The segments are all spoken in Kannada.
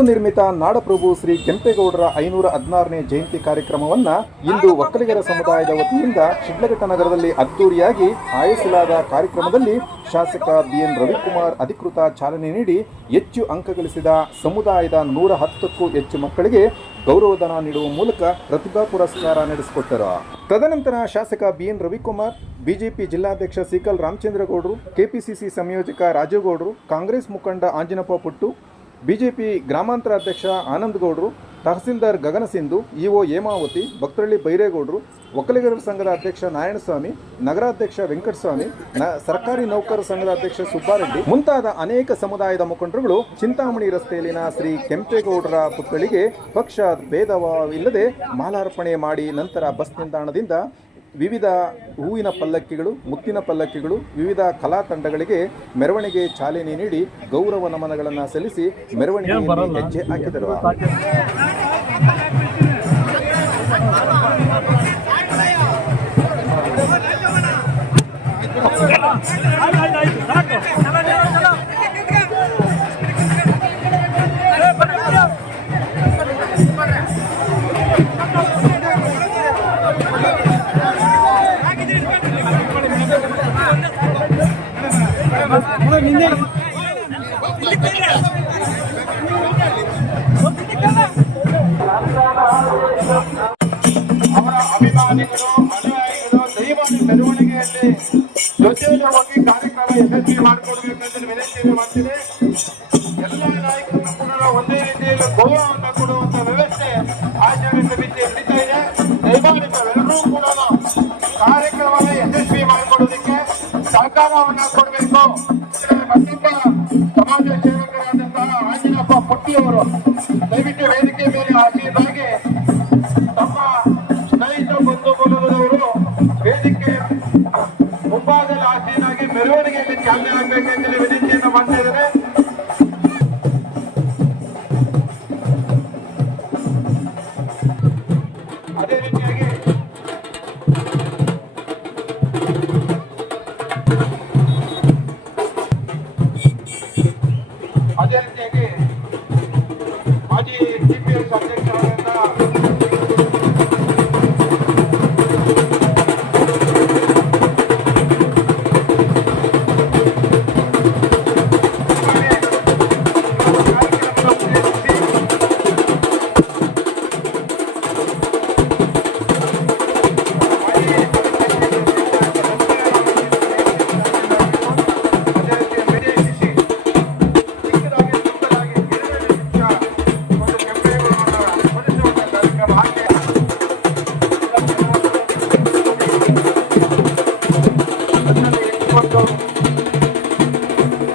ಬೆಂಗಳೂರು ನಿರ್ಮಿತ ನಾಡಪ್ರಭು ಶ್ರೀ ಕೆಂಪೇಗೌಡರ 516ನೇ ಜಯಂತಿ ಕಾರ್ಯಕ್ರಮವನ್ನು ಇಂದು ಒಕ್ಕಲಿಗರ ಸಮುದಾಯದ ವತಿಯಿಂದ ಶಿಡ್ಲಘಟ್ಟ ನಗರದಲ್ಲಿ ಅದ್ದೂರಿಯಾಗಿ ಆಯೋಜಿಸಲಾದ ಕಾರ್ಯಕ್ರಮದಲ್ಲಿ ಶಾಸಕ ಬಿಎನ್ ರವಿಕುಮಾರ್ ಅಧಿಕೃತ ಚಾಲನೆ ನೀಡಿ ಹೆಚ್ಚು ಅಂಕ ಗಳಿಸಿದ ಸಮುದಾಯದ 110ಕ್ಕೂ ಹೆಚ್ಚು ಮಕ್ಕಳಿಗೆ ಗೌರವಧನ ನೀಡುವ ಮೂಲಕ ಪ್ರತಿಭಾ ಪುರಸ್ಕಾರ ನಡೆಸಿಕೊಟ್ಟರು. ತದನಂತರ ಶಾಸಕ ಬಿಎನ್ ರವಿಕುಮಾರ್, ಬಿಜೆಪಿ ಜಿಲ್ಲಾಧ್ಯಕ್ಷ ಸಿಕಲ್ ರಾಮಚಂದ್ರಗೌಡರು, ಕೆಪಿಸಿಸಿ ಸಂಯೋಜಕ ರಾಜೇಗೌಡರು, ಕಾಂಗ್ರೆಸ್ ಮುಖಂಡ ಆಂಜನಪ್ಪ ಪುಟ್ಟು, ಬಿಜೆಪಿ ಗ್ರಾಮಾಂತರ ಅಧ್ಯಕ್ಷ ಆನಂದಗೌಡರು, ತಹಸೀಲ್ದಾರ್ ಗಗನ ಸಿಂಧು, ಇಒ ಹೇಮಾವತಿ, ಭಕ್ತರಳ್ಳಿ ಬೈರೇಗೌಡರು, ಒಕ್ಕಲಿಗರ ಸಂಘದ ಅಧ್ಯಕ್ಷ ನಾರಾಯಣಸ್ವಾಮಿ, ನಗರಾಧ್ಯಕ್ಷ ವೆಂಕಟಸ್ವಾಮಿ, ಸರ್ಕಾರಿ ನೌಕರರ ಸಂಘದ ಅಧ್ಯಕ್ಷ ಸುಬ್ಬಾರೆಡ್ಡಿ ಮುಂತಾದ ಅನೇಕ ಸಮುದಾಯದ ಮುಖಂಡರುಗಳು ಚಿಂತಾಮಣಿ ರಸ್ತೆಯಲ್ಲಿನ ಶ್ರೀ ಕೆಂಪೇಗೌಡರ ಪುತ್ಥಳಿಗೆ ಪಕ್ಷ ಭೇದವಿಲ್ಲದೆ ಮಾಲಾರ್ಪಣೆ ಮಾಡಿ ನಂತರ ಬಸ್ ನಿಲ್ದಾಣದಿಂದ ವಿವಿಧ ಹೂವಿನ ಪಲ್ಲಕ್ಕಿಗಳು, ಮುತ್ತಿನ ಪಲ್ಲಕ್ಕಿಗಳು, ವಿವಿಧ ಕಲಾ ತಂಡಗಳಿಗೆ ಮೆರವಣಿಗೆ ಚಾಲನೆ ನೀಡಿ ಗೌರವ ನಮನಗಳನ್ನು ಸಲ್ಲಿಸಿ ಮೆರವಣಿಗೆಯಲ್ಲಿ ಹೆಜ್ಜೆ ಹಾಕಿದರು. ಅವರ ಅಭಿಮಾನಿಗಳು, ಅನುಯಾಯಿಗಳು ದಯಮಾಡಿ ಮೆರವಣಿಗೆಯಲ್ಲಿ ಜೊತೆಯಲ್ಲಿ ಹೋಗಿ ಕಾರ್ಯಕ್ರಮ ಯಶಸ್ವಿ ಮಾಡಿಕೊಡ್ಬೇಕಂತ ವಿನಂತಿಯನ್ನು ಮಾಡ್ತಿದೆ. ಎಲ್ಲ ನಾಯಕರು ಕೂಡ ಒಂದೇ ರೀತಿಯಲ್ಲಿ ಗೌರವವನ್ನು ಕೊಡುವಂತ ವ್ಯವಸ್ಥೆ ಆಚರಣೆ ಸಮಿತಿ ನಡೀತಾ ಇದೆ. ದಯಮಾಡಿ ತಾವೆಲ್ಲರೂ ಕೂಡ ಕಾರ್ಯಕ್ರಮವನ್ನು ಯಶಸ್ವಿ ಮಾಡಿಕೊಡೋದಕ್ಕೆ ಸಹಕಾರವನ್ನು ಕೊಡಬೇಕು. ಮತ್ತಿಬ್ಬ ಸಮಾಜ ಸೇವಕರಾದಂತಹ ಆಂಜನಪ್ಪ ಪುಟ್ಟಿಯವರು ದಯವಿಟ್ಟು ವೇದಿಕೆ ಮೇಲೆ ಹಾಕಿದ್ದಾಗಿ ತಮ್ಮ ಸ್ನೇಹಿತ ಬಂಧು ಬಳಗದವರು ವೇದಿಕೆ ಮುಂಭಾಗದಲ್ಲಿ ಆಸೀನಾಗಿ ಮೆರವಣಿಗೆಯಲ್ಲಿ ಚಾಲನೆ ಆಗಬೇಕೆಂದು ವಿನಂತಿಯನ್ನು ಮಾಡ್ತಾ ಇದ್ದಾರೆ. ಅದೇ ರೀತಿಯಾಗಿ ಮಾಜಿ ಸಿಪಿಎಸ್ ಅಧ್ಯಕ್ಷರಾದಂತಹ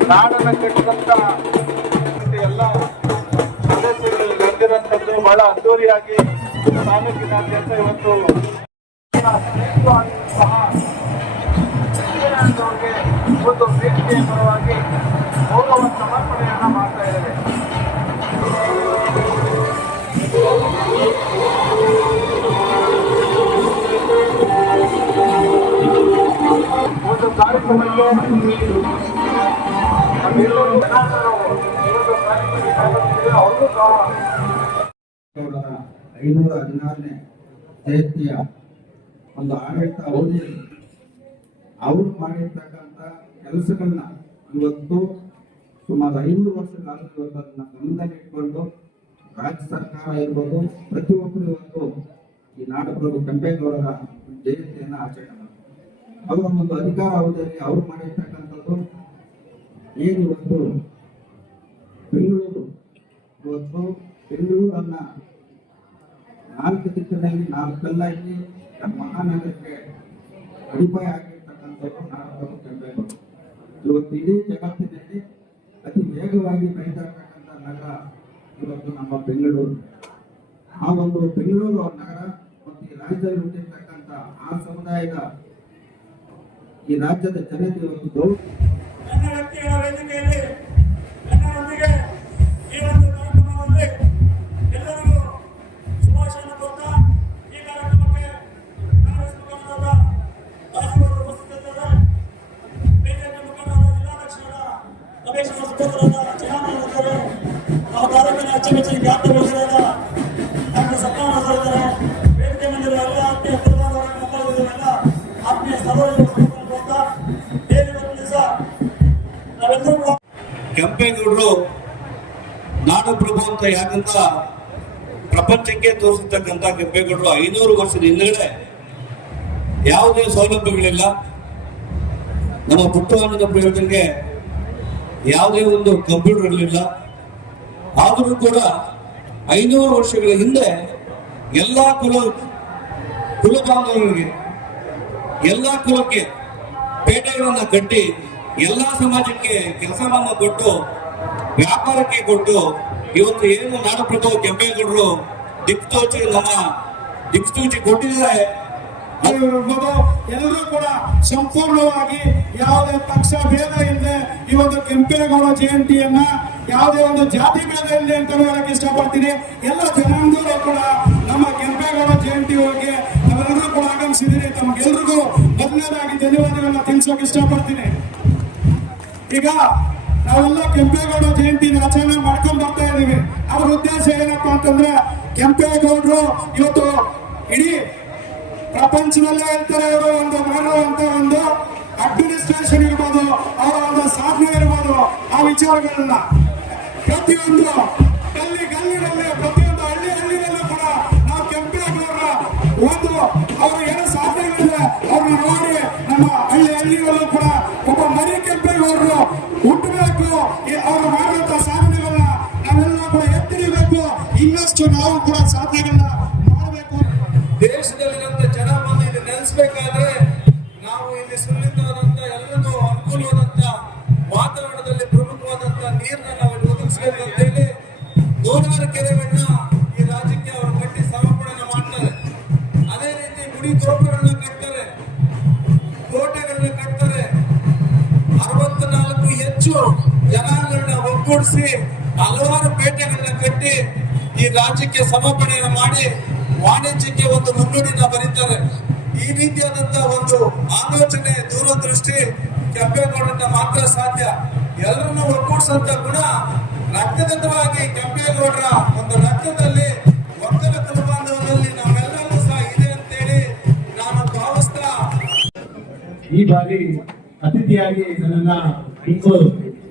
ನಾಡನ್ನು ಕಟ್ಟಿದಂತ ಎಲ್ಲ ಸದಸ್ಯರು ನಡೆದಿರುವಂತದ್ದು ಬಹಳ ಅದ್ದೂರಿಯಾಗಿ ತಾಲೂಕಿನಾದ್ಯಂತ ಇವತ್ತು ಒಂದು ವೇದಿಕೆಯ ಪರವಾಗಿ ಗೌರವ ಸಮರ್ಪಣೆಯನ್ನ ಮಾಡ್ತಾ ಇದ್ದಾರೆ. ಒಂದು ಕಾರ್ಯಕ್ರಮಕ್ಕೆ ಅವರು 516ನೇ ಜಯಂತಿಯ ಒಂದು ಆಡಳಿತ ಅವಧಿಯಲ್ಲಿ ಅವರು ಮಾಡಿರ್ತಕ್ಕಂಥ ಕೆಲಸಗಳನ್ನ ಇವತ್ತು ಸುಮಾರು 500 ವರ್ಷಗಳಾದ ಇವತ್ತನ್ನ ಗಮನದಲ್ಲಿ ಇಟ್ಕೊಂಡು ರಾಜ್ಯ ಸರ್ಕಾರ ಇರ್ಬೋದು, ಪ್ರತಿಯೊಬ್ಬರು ಇವತ್ತು ಈ ನಾಡಪ್ರಭು ಕೆಂಪೇಗೌಡರ ಜಯಂತಿಯನ್ನು ಆಚರಣೆ ಮಾಡ್ತಾರೆ. ಅವರ ಒಂದು ಅಧಿಕಾರ ಅವಧಿಯಲ್ಲಿ ಅವರು ಮಾಡಿರ್ತಕ್ಕಂಥದ್ದು ಏನು ಇವತ್ತು ಬೆಂಗಳೂರನ್ನ 4 ದಿಕ್ಕಿನಲ್ಲಿ 4 ಕಲ್ಲಾಗಿ ಮಹಾನಗರಕ್ಕೆ ಅಡಿಪಾಯ ಆಗಿರ್ತಕ್ಕಂಥದ್ದು ನಾಡಪ್ರಭು ಕೆಂಪೇಗೌಡ. ಇವತ್ತು ಇಡೀ ಜಗತ್ತಿನಲ್ಲಿ ಅತಿ ವೇಗವಾಗಿ ಬೆಳೀತಾ ಇರ್ತಕ್ಕಂಥ ನಗರ ಇವತ್ತು ನಮ್ಮ ಬೆಂಗಳೂರು. ಆ ಒಂದು ಬೆಂಗಳೂರು ನಗರ ಮತ್ತು ಈ ರಾಜ್ಯದಲ್ಲಿ ಹುಟ್ಟಿರ್ತಕ್ಕಂಥ ಆ ಸಮುದಾಯದ ಈ ರಾಜ್ಯದ ಜನತೆ ಇವತ್ತು ಆ ಕಾರ್ಯಕ್ರಮ ಕೆಂಪೇಗೌಡರು ನಾಡಪ್ರಭು ಅಂತ ಯಾಕಂತ ಪ್ರಪಂಚಕ್ಕೆ ತೋರಿಸತಕ್ಕಂತ ಕೆಂಪೇಗೌಡರು 500 ವರ್ಷದ ಹಿಂದಗಡೆ ಯಾವುದೇ ಸೌಲಭ್ಯಗಳಿಲ್ಲ. ನಮ್ಮ ಪುಟ್ಟವನದ ಪ್ರಯೋಜನಕ್ಕೆ ಯಾವುದೇ ಒಂದು ಕಂಪ್ಯೂಟರ್ ಇರಲಿಲ್ಲ. ಆದರೂ ಕೂಡ 500 ವರ್ಷಗಳ ಹಿಂದೆ ಎಲ್ಲಾ ಕುಲ ಬಾಂಧವರಿಗೆ ಎಲ್ಲಾ ಕುಲಕ್ಕೆ ಪೇಟೆಗಳನ್ನ ಕಟ್ಟಿ ಎಲ್ಲಾ ಸಮಾಜಕ್ಕೆ ಕೆಲಸವನ್ನ ಕೊಟ್ಟು ವ್ಯಾಪಾರಕ್ಕೆ ಕೊಟ್ಟು ಇವತ್ತು ಏನು ನಾಡಪ್ರಭು ಕೆಂಪೇಗೌಡರು ದಿಕ್ಸೂಚಿ ಕೊಟ್ಟಿದ್ದಾರೆ. ಎಲ್ಲರೂ ಕೂಡ ಸಂಪೂರ್ಣವಾಗಿ ಯಾವುದೇ ಪಕ್ಷ ಭೇದ ಇಲ್ಲದೆ ಈ ಒಂದು ಕೆಂಪೇಗೌಡ ಜಯಂತಿಯನ್ನ ಯಾವುದೇ ಒಂದು ಜಾತಿ ಭೇದ ಇಲ್ಲದೆ ಅಂತ ಹೇಳಕ್ ಇಷ್ಟಪಡ್ತೀನಿ. ಎಲ್ಲ ಜನಾಂಗದವರು ಕೂಡ ನಮ್ಮ ಕೆಂಪೇಗೌಡ ಜಯಂತಿ ಹೋಗಿ ನಾವೆಲ್ಲರೂ ಕೂಡ ಆಗಮಿಸಿದ್ದೀರಿ. ತಮಗೆಲ್ರಿಗೂ ಮೊದಲನೇದಾಗಿ ಧನ್ಯವಾದಗಳನ್ನ ತಿಳಿಸೋಕೆ ಇಷ್ಟಪಡ್ತೀನಿ. ಈಗ ನಾವೆಲ್ಲ ಕೆಂಪೇಗೌಡ ಜಯಂತಿ ಆಚರಣೆ ಮಾಡ್ಕೊಂಡ್ ಬರ್ತಾ ಇದೀವಿ. ಅವ್ರ ಉದ್ದೇಶ ಏನಪ್ಪಾ ಅಂತಂದ್ರೆ ಕೆಂಪೇಗೌಡರು ಇವತ್ತು ಇಡೀ ಪ್ರಪಂಚದಲ್ಲೇ ಹೇಳ್ತಾರೆ ಇವರು ಒಂದು ಮಾಡುವಂತ ಒಂದು ಅಡ್ಮಿನಿಸ್ಟ್ರೇಷನ್ ಇರ್ಬೋದು, ಅವರ ಒಂದು ಸಾಧನೆ ಇರ್ಬೋದು, ಆ ವಿಚಾರಗಳನ್ನ ಪ್ರತಿಯೊಂದು ಗಲ್ಲಿನಲ್ಲಿ ಪ್ರತಿಯೊಂದು ಹಳ್ಳಿನಲ್ಲೂ ಕೂಡ ನಾವು ಕೆಂಪೇಗೌಡರ ಒಂದು ಅವರು ಏನೋ ಸಾಧನೆಗಳಿದೆ ಅವ್ರನ್ನ ನೋಡಿ ನಮ್ಮ ಹಳ್ಳಿಯಲ್ಲೂ ಕೂಡ ಒಬ್ಬ ಮರಿ ಕೆಂಪೇಗೌಡರು ಹುಟ್ಟಬೇಕು. ಅವರು ಮಾಡುವಂತ ಸಾಧನೆಗಳನ್ನ ನಾವೆಲ್ಲ ಕೂಡ ಎತ್ತಿರಬೇಕು. ಇನ್ನಷ್ಟು ನಾವು ಕೂಡ ಸಾಧನೆಗಳನ್ನ ಮಾಡಬೇಕು. ದೇಶದಲ್ಲಿರುವಂತ ಜನ ಬಂದು ಇಲ್ಲಿ ನೆಲೆಸಬೇಕಾದ್ರೆ ನಾವು ಇಲ್ಲಿ ಸುಲಿತವಾದಂತ ಎಲ್ಲರಿಗೂ ಅನುಕೂಲವಾದಂತ ವಾತಾವರಣದಲ್ಲಿ ಪ್ರಮುಖವಾದಂತ ನೀರನ್ನ ನಾವು ಇಲ್ಲಿ ಒದಗಿಸಬೇಕು ಅಂತ ಹೇಳಿ 100 ಕೆರೆಗಳನ್ನ ಈ ರಾಜ್ಯಕ್ಕೆ ಅವರು ಕಟ್ಟಿ ಸಮರ್ಪಣೆ ಮಾಡ್ತಾರೆ. ಅದೇ ರೀತಿ ಗುಡಿ ಗೋಪುರಗಳನ್ನ ಕಟ್ತಾರೆ, ಕೋಟೆಗಳನ್ನ ಕಟ್ತಾರೆ. 64 ಹೆಚ್ಚು ಜನಾಂಗಗಳನ್ನ ಒಗ್ಗೂಡಿಸಿ ಹಲವಾರು ಪೇಟೆಗಳನ್ನ ಕಟ್ಟಿ ಈ ರಾಜ್ಯಕ್ಕೆ ಸಮರ್ಪಣೆಯನ್ನು ಮಾಡಿ ವಾಣಿಜ್ಯಕ್ಕೆ ಒಂದು ಮುನ್ನುಡಿನ ಬರೀತಾರೆ. ಈ ರೀತಿಯಾದಂತಹ ಒಂದು ಆಲೋಚನೆ ದೂರದೃಷ್ಟಿ ಕೆಂಪೇಗೌಡರಿಂದ ಮಾತ್ರ ಸಾಧ್ಯ. ಎಲ್ಲರನ್ನು ಒಗ್ಗೂಡಿಸಂತ ಗುಣ ರಕ್ತಗತವಾಗಿ ಕೆಂಪೇಗೌಡರ ಒಂದು ರಕ್ತದಲ್ಲಿ ಒಕ್ಕಲ ಕುಲಬಾಂಧವರಲ್ಲಿ ನಮ್ಮೆಲ್ಲರೂ ಸಹ ಇದೆ ಅಂತೇಳಿ ನಾನು ಭಾವಿಸ್ತಾ ಈ ಬಾರಿ ಅತಿಥಿಯಾಗಿ ನನ್ನನ್ನ ಇಂದು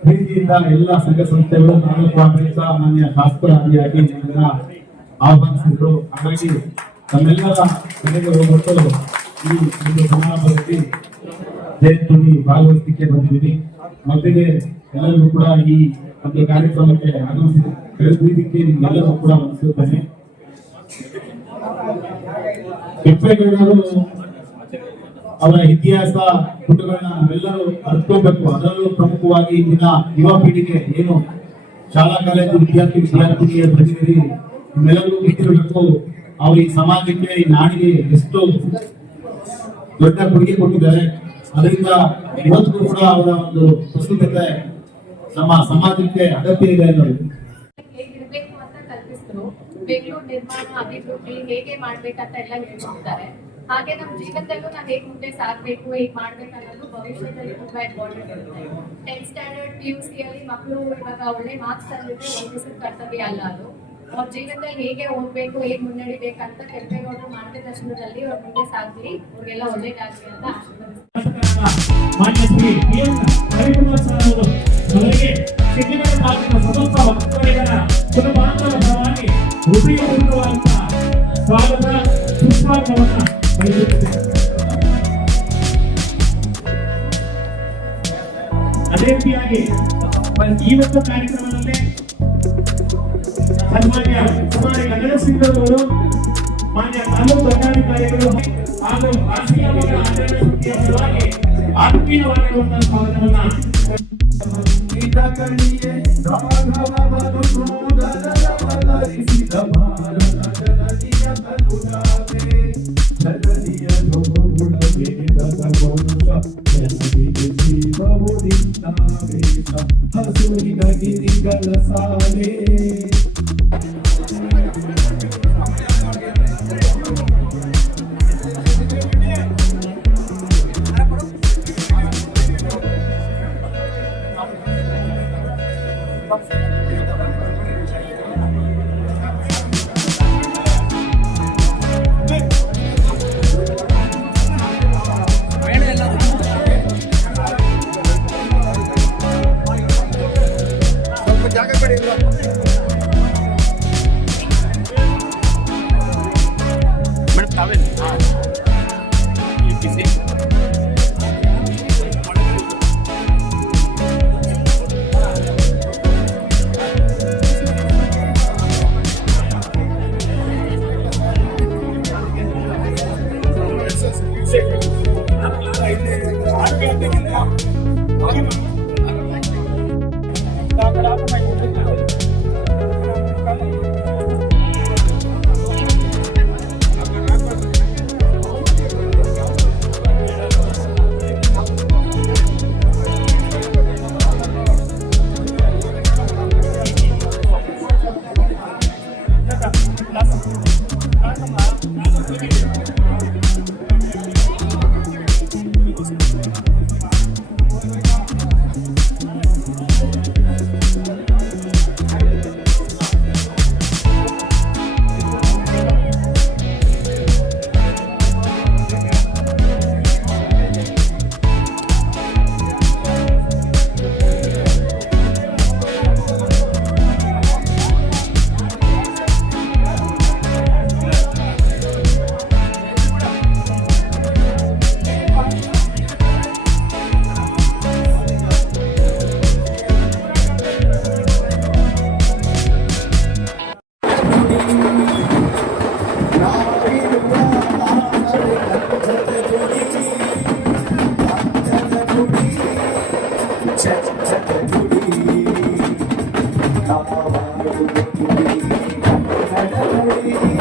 ಪ್ರೀತಿಯಿಂದ ಎಲ್ಲ ಸಂಘ ಸಂಸ್ಥೆಗಳು ತಾಲೂಕು ಆಡಳಿತ ಮಾನ್ಯ ಶಾಸಕರಾಗಿಯಾಗಿ ನನ್ನನ್ನ ಆಹ್ವಾನಿಸಿದ್ರು. ಹಾಗಾಗಿ ತಮ್ಮೆಲ್ಲರ ಮನೆಗೆ ಹೋಗ್ಬಿಟ್ಟು ಈ ಒಂದು ಸಮಾರಂಭದಲ್ಲಿ ಜಯಂತಿ ಭಾಗವಹಿಸಲಿಕ್ಕೆ ಬಂದಿದ್ದೀನಿ. ಮೊದಲಿಗೆ ಎಲ್ಲರಿಗೂ ಕೂಡ ಈ ಒಂದು ಕಾರ್ಯಕ್ರಮಕ್ಕೆ ಕರೆದಿದ್ದಕ್ಕೆ ನಿಮ್ಗೆಲ್ಲರೂ ಕೂಡ ಅನಿಸುತ್ತೇನೆ. ಕೆಂಪೇಗೌಡರು ಅವರ ಇತಿಹಾಸ ಪುಟಗಳನ್ನ ನಾವೆಲ್ಲರೂ ಅರ್ಥಕೋಬೇಕು. ಅದರಲ್ಲೂ ಪ್ರಮುಖವಾಗಿ ಇಂದಿನ ಯುವ ಪೀಳಿಗೆ ಏನು ಶಾಲಾ ಕಾಲೇಜು ವಿದ್ಯಾರ್ಥಿನಿಯರು ಬಂದಿದ್ದೀರಿ, ನಿಮ್ಮೆಲ್ಲರಿಗೂ ಗೊತ್ತಿರಬೇಕು ಅವರು ಈ ಸಮಾಜಕ್ಕೆ ಈ ನಾಡಿಗೆ ಎಷ್ಟು ದೊಡ್ಡ ಕೊಡುಗೆ ಕೊಟ್ಟಿದ್ದಾರೆ. ಅದರಿಂದ ಇವತ್ತು ಕೂಡ ಅವರ ಒಂದು ಪ್ರಸ್ತುತತೆ ನಮ್ಮ ಸಮಾಜಕ್ಕೆ ಅಗತ್ಯ ಇದೆ ಅನ್ನೋದು. ಹೇಗಿರ್ಬೇಕು ಅಂತ ಕಲ್ಪಿಸಿದ್ರು. ಬೆಂಗಳೂರು ನಿರ್ಮಾಣ ಅಭಿವೃದ್ಧಿ ಹೇಗೆ ಮಾಡ್ಬೇಕಂತ ಎಲ್ಲ ಹೇಳ್ತಿದ್ದಾರೆ. ಹಾಗೆ ನಮ್ಮ ಜೀವನದಲ್ಲೂ ನಾವು ಹೇಗೆ ಮುಂದೆ ಸಾಗ್ಬೇಕು, ಹೇಗೆ ಮಾಡ್ಬೇಕು ಅನ್ನೋದು ಭವಿಷ್ಯದಲ್ಲಿ ತುಂಬಾ ಇಂಪಾರ್ಟೆಂಟ್ ಇರುತ್ತೆ. 10th ಸ್ಟ್ಯಾಂಡರ್ಡ್ PUC ಅಲ್ಲಿ ಮಕ್ಕಳು ಇವಾಗ ಒಳ್ಳೆ ಮಾರ್ಕ್ಸ್ ತಂದಿದ್ರೆ ಓದಿಸೋ ಕರ್ತವ್ಯ ಅಲ್ಲ ಅದು. ಅವ್ರ ಜೀವನದಲ್ಲಿ ಹೇಗೆ ಓದ್ಬೇಕು, ಹೇಗೆ ಮುನ್ನಡಿಬೇಕಂತ ಕೆಂಪೇಗೌಡರು ಮಾರ್ಗದರ್ಶನದಲ್ಲಿ ಅವ್ರ ಮುಂದೆ ಸಾಗ್ಲಿ, ಅವ್ರಿಗೆಲ್ಲ ಒಳ್ಳೇದಾಗ್ಲಿ ಅಂತ ಆಶೀರ್ವದಿಸ್ತಾರೆ. ಮಾನ್ಯ ಶ್ರೀ PS ರವಿಕುಮಾರ್ ಸರ್ ಅವರಿಗೆ ಶಿಕ್ಷಣ ತಾಲೂಕಿನ ಸಮಸ್ತ ಒಕ್ಕಲಿಗರ ಕುಲಬಾಂಧವರ ಪರವಾಗಿ ಹೃದಯಪೂರ್ವಕವಾದ ಸ್ವಾಗತ ಸುಸ್ವಾಗತವನ್ನ ಬಯಸುತ್ತೇನೆ. ಅದೇ ರೀತಿಯಾಗಿ ಈ ಒಂದು ಕಾರ್ಯಕ್ರಮದಲ್ಲಿ ಸನ್ಮಾನ್ಯ ಕುಮಾರಿ ಗಣೇಶ ಸಿಂಗ್ ಅವರು, ಮಾನ್ಯ ತಾಲೂಕು ದಂಡಾಧಿಕಾರಿಗಳು ಹಾಗೂ ರಾಷ್ಟ್ರೀಯ ಮಕ್ಕಳ ಆಡಳಿತ ಸಮಿತಿಯ ಸಲುವಾಗಿ ಆತ್ಮೀಯವಾಗಿರುವಂತಹ ಸ್ವಾಗತವನ್ನ ಬೇಡ ಎಲ್ಲ Thank you.